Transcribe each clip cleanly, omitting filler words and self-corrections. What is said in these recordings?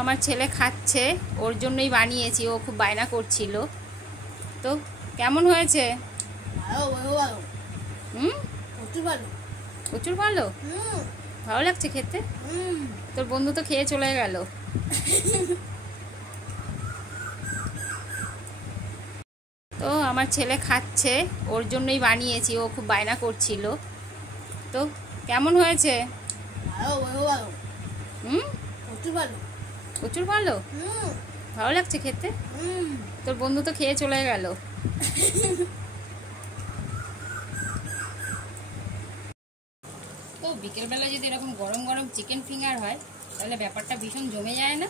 আমার ছেলে খাচ্ছে, ওর জন্যই বানিয়েছি, ও খুব বায়না করছিল। তো কেমন হয়েছে? প্রচুর ভালো। ভালো লাগছে খেতে? তোর বন্ধু তো খেয়ে চলে গেল। তো আমার ছেলে খাচ্ছে, ওর জন্যই বানিয়েছি, ও খুব বায়না করছিল। তো কেমন হয়েছে? প্রচুর ভালো। ভালো লাগছে খেতে? তোর বন্ধু তো খেয়ে চলে গেল। তো বিকেলবেলা যদি এরকম গরম গরম চিকেন ফিঙ্গার হয় তাহলে ব্যাপারটা ভীষণ জমে যায় না?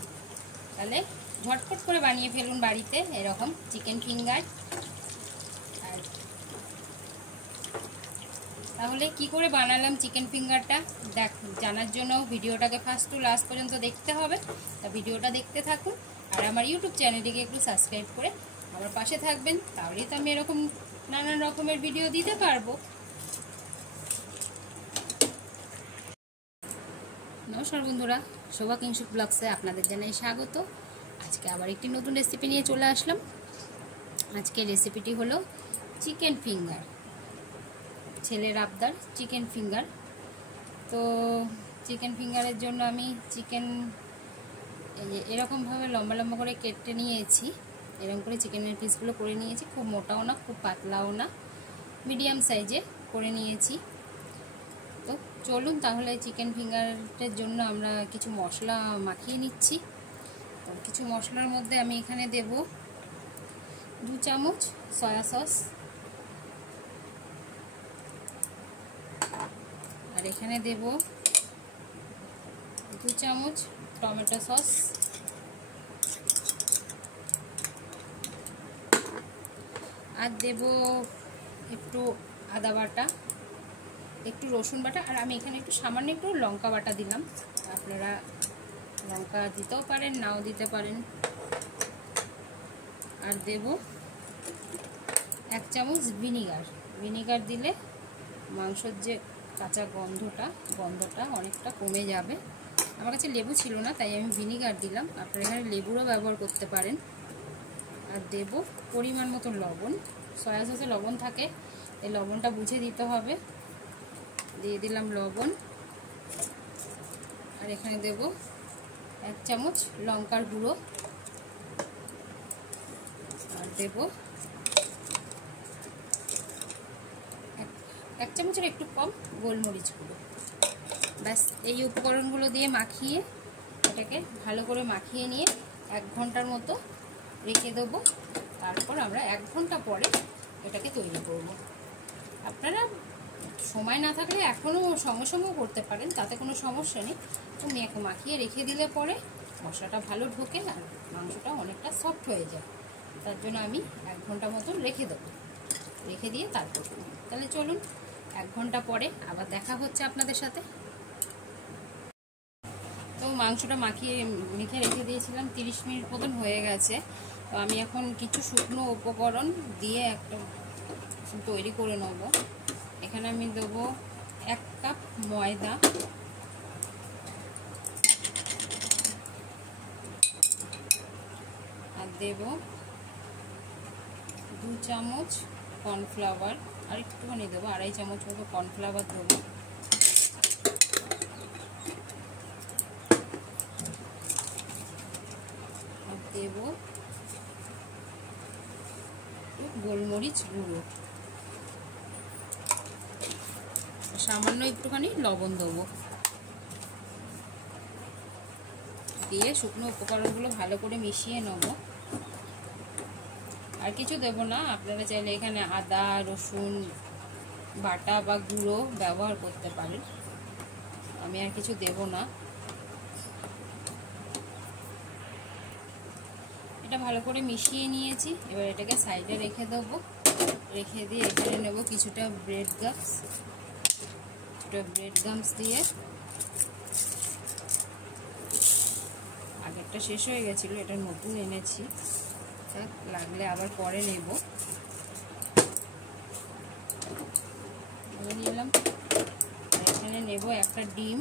তাহলে ঝটপট করে বানিয়ে ফেলুন বাড়িতে এরকম চিকেন ফিঙ্গার। আর তাহলে কি করে বানালাম চিকেন ফিঙ্গারটা জানার জন্য ভিডিওটাকে ফার্স্ট টু লাস্ট পর্যন্ত দেখতে হবে। তা ভিডিওটা দেখতে থাকুন আর আমার ইউটিউব চ্যানেলটিকে একটু সাবস্ক্রাইব করে আমার পাশে থাকবেন, তাহলেই তো আমি এরকম নানান রকমের ভিডিও দিতে পারবো। নমস্কার বন্ধুরা, শোভা কিংসুক ব্লগসে আপনাদের জানাই স্বাগত। আজকে আবার একটি নতুন রেসিপি নিয়ে চলে আসলাম। আজকের রেসিপিটি হলো চিকেন ফিঙ্গার, ছেলের আবদার চিকেন ফিঙ্গার। তো চিকেন ফিঙ্গারের জন্য আমি চিকেন এরকমভাবে লম্বা লম্বা করে কেটে নিয়েছি। এরকম করে চিকেনের পিসগুলো করে নিয়েছি, খুব মোটাও না খুব পাতলাও না, মিডিয়াম সাইজে করে নিয়েছি। তো চলুন তাহলে চিকেন ফিঙ্গারের জন্য আমরা কিছু মশলা মাখিয়ে নিচ্ছি। তো কিছু মশলার মধ্যে আমি এখানে দেব 2 চামচ সয়া সস, আর এখানে দেব 2 চামচ টমেটো সস, আর দেব একটু আদা বাটা, একটু রসুন বাটা, আর আমি এখানে একটু সামান্য একটু লঙ্কা বাটা দিলাম। আপনারা লঙ্কা দিতেও পারেন, নাও দিতে পারেন। আর দেব 1 চামচ ভিনিগার। ভিনিগার দিলে মাংসের যে কাঁচা গন্ধটা অনেকটা কমে যাবে। আমার কাছে লেবু ছিল না তাই আমি ভিনিগার দিলাম, আপনারা এখানে লেবুরও ব্যবহার করতে পারেন। আর দেব পরিমাণ মতো লবণ। সয়া সসে লবণ থাকে, এই লবণটা বুঝে দিতে হবে। দিয়ে দিলাম লবণ। আর এখানে দেব 1 চামচ লঙ্কার গুঁড়ো, আর দেব 1 চামচের একটু কম গোলমরিচ গুঁড়ো। ব্যাস এই উপকরণগুলো দিয়ে মাখিয়ে এটাকে ভালো করে মাখিয়ে নিয়ে 1 ঘন্টার মতো রেখে দেবো। তারপর আমরা 1 ঘন্টা পরে এটাকে তৈরি করব। আপনারা সময় না থাকলে এখনও সঙ্গে সঙ্গেও করতে পারেন, তাতে কোনো সমস্যা নেই। তো মাখিয়ে রেখে দিলে পরে মশলাটা ভালো ঢোকে আর মাংসটা অনেকটা সফট হয়ে যায়। তার জন্য আমি 1 ঘন্টা মতন রেখে দেবো। রেখে দিয়ে তারপর তাহলে চলুন 1 ঘন্টা পরে আবার দেখা হচ্ছে আপনাদের সাথে। তো মাংসটা মেখে রেখে দিয়েছিলাম, 30 মিনিট মতন হয়ে গেছে। তো আমি এখন কিছু শুকনো উপকরণ দিয়ে একটা তৈরি করে নেব। এখানে আমি দেবো 1 কাপ ময়দা, আর দেব 2 চামচ কর্নফ্লাওয়ার, আর একটুখানি দেবো 2.5 চামচ মতো কর্নফ্লাওয়ার দেবো। আর দেব গোলমরিচ গুঁড়ো, সামান্য একটুখানি লবণ দেবো। দিয়ে শুকনো উপকরণগুলো ভালো করে মিশিয়ে নেব। আর কিছু দেব না, আপনারা চাইলে এখানে আদা রসুন বাটা বা গুঁড়ো ব্যবহার করতে পারেন। আমি আর কিছু দেব না। এটা ভালো করে মিশিয়ে নিয়েছি, এবার এটাকে সাইডে রেখে দেবো। রেখে দিয়ে এখানে নেব কিছুটা ব্রেড গামস দিয়ে, আগেরটা শেষ হয়ে গেছিলো, এটা নতুন এনেছি, লাগলে আবার পরে নেব। নিলাম। এখানে নেব একটা ডিম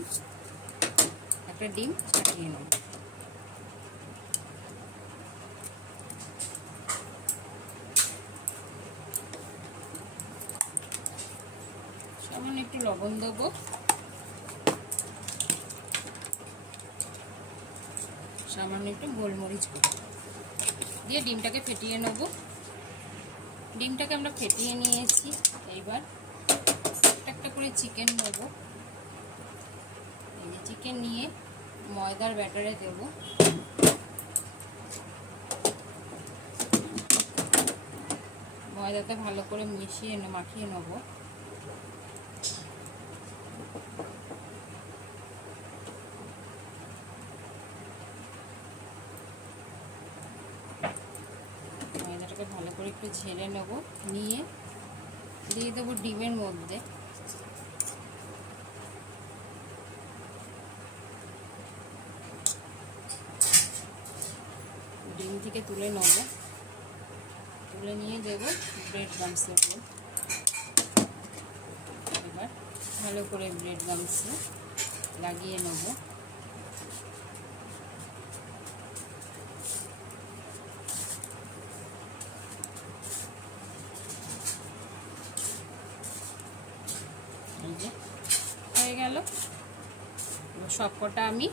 ছাড়িয়ে নেব। লবণ দেবো, সামান্য একটু গোলমরিচ গুঁড়ো দিয়ে ডিমটাকে ফেটিয়ে নেব। ডিমটাকে আমরা ফেটিয়ে নিয়েছি। এইবার একটা করে চিকেন নেব। এই যে চিকেন নিয়ে ময়দার ব্যাটারে দেব। ময়দাতে ভালো করে মাখিয়ে নেব। ময়দাটাকে ভালো করে একটু ঝেড়ে নেব, নিয়ে দিয়ে দেবো ডিমের মধ্যে। ডিম থেকে তুলে নেব, তুলে নিয়ে দেবো ব্রেড গামসের উপর। এবার ভালো করে ব্রেড গামসে লাগিয়ে নেব। এই যে হয়ে গেল। সবকটা আমি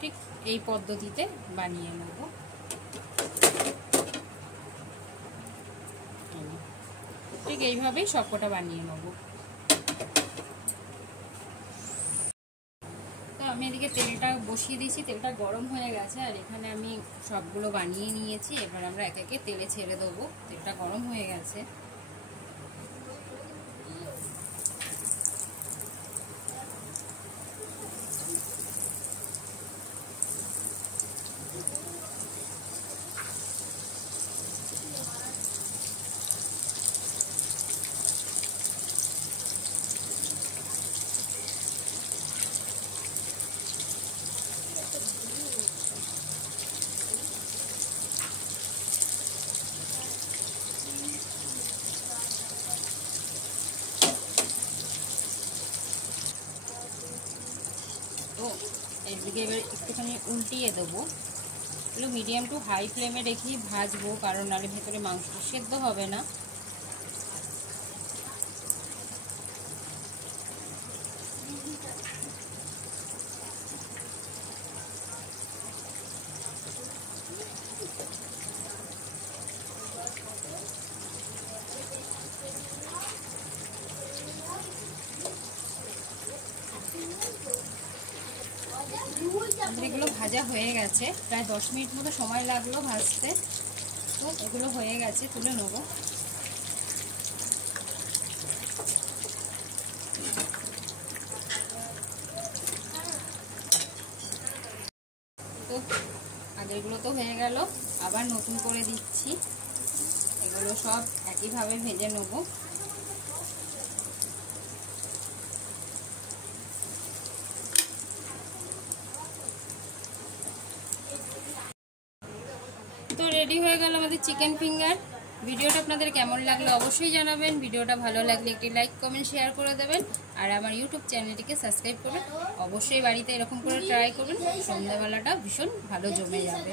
ঠিক এই পদ্ধতিতে বানিয়ে নেব। ঠিক এইভাবেই সবকটা বানিয়ে নেব। তো আমি এদিকে তেলটা বসিয়ে দিয়েছি, তেলটা গরম হয়ে গেছে। আর এখানে আমি সবগুলো বানিয়ে নিয়েছি। এবার আমরা একে একে তেলে ছেড়ে দেবো। তেলটা গরম হয়ে গেছে। তো এদিকে এবার একটুখানি উল্টিয়ে দেবো। এগুলো মিডিয়াম টু হাই ফ্লেমে রেখেই ভাজবো, কারণ নাহলে ভেতরে মাংসটা সেদ্ধ হবে না। এগুলো ভাজা হয়ে গেছে, প্রায় 10 মিনিট মতো সময় লাগলো ভাজতে। তো এগুলো হয়ে গেছে, তুলে নেব। তো আগেরগুলো তো হয়ে গেল, আবার নতুন করে দিচ্ছি। এগুলো সব একইভাবে ভেজে নেব। তো রেডি হয়ে গেল আমাদের চিকেন ফিঙ্গার। ভিডিওটা আপনাদের কেমন লাগলো অবশ্যই জানাবেন। ভিডিওটা ভালো লাগলে একটি লাইক কমেন্ট শেয়ার করে দেবেন। আর আমার ইউটিউব চ্যানেলটিকে সাবস্ক্রাইব করবেন। অবশ্যই বাড়িতে এরকম করে ট্রাই করবেন। সন্ধ্যাবেলাটা ভীষণ ভালো জমে যাবে।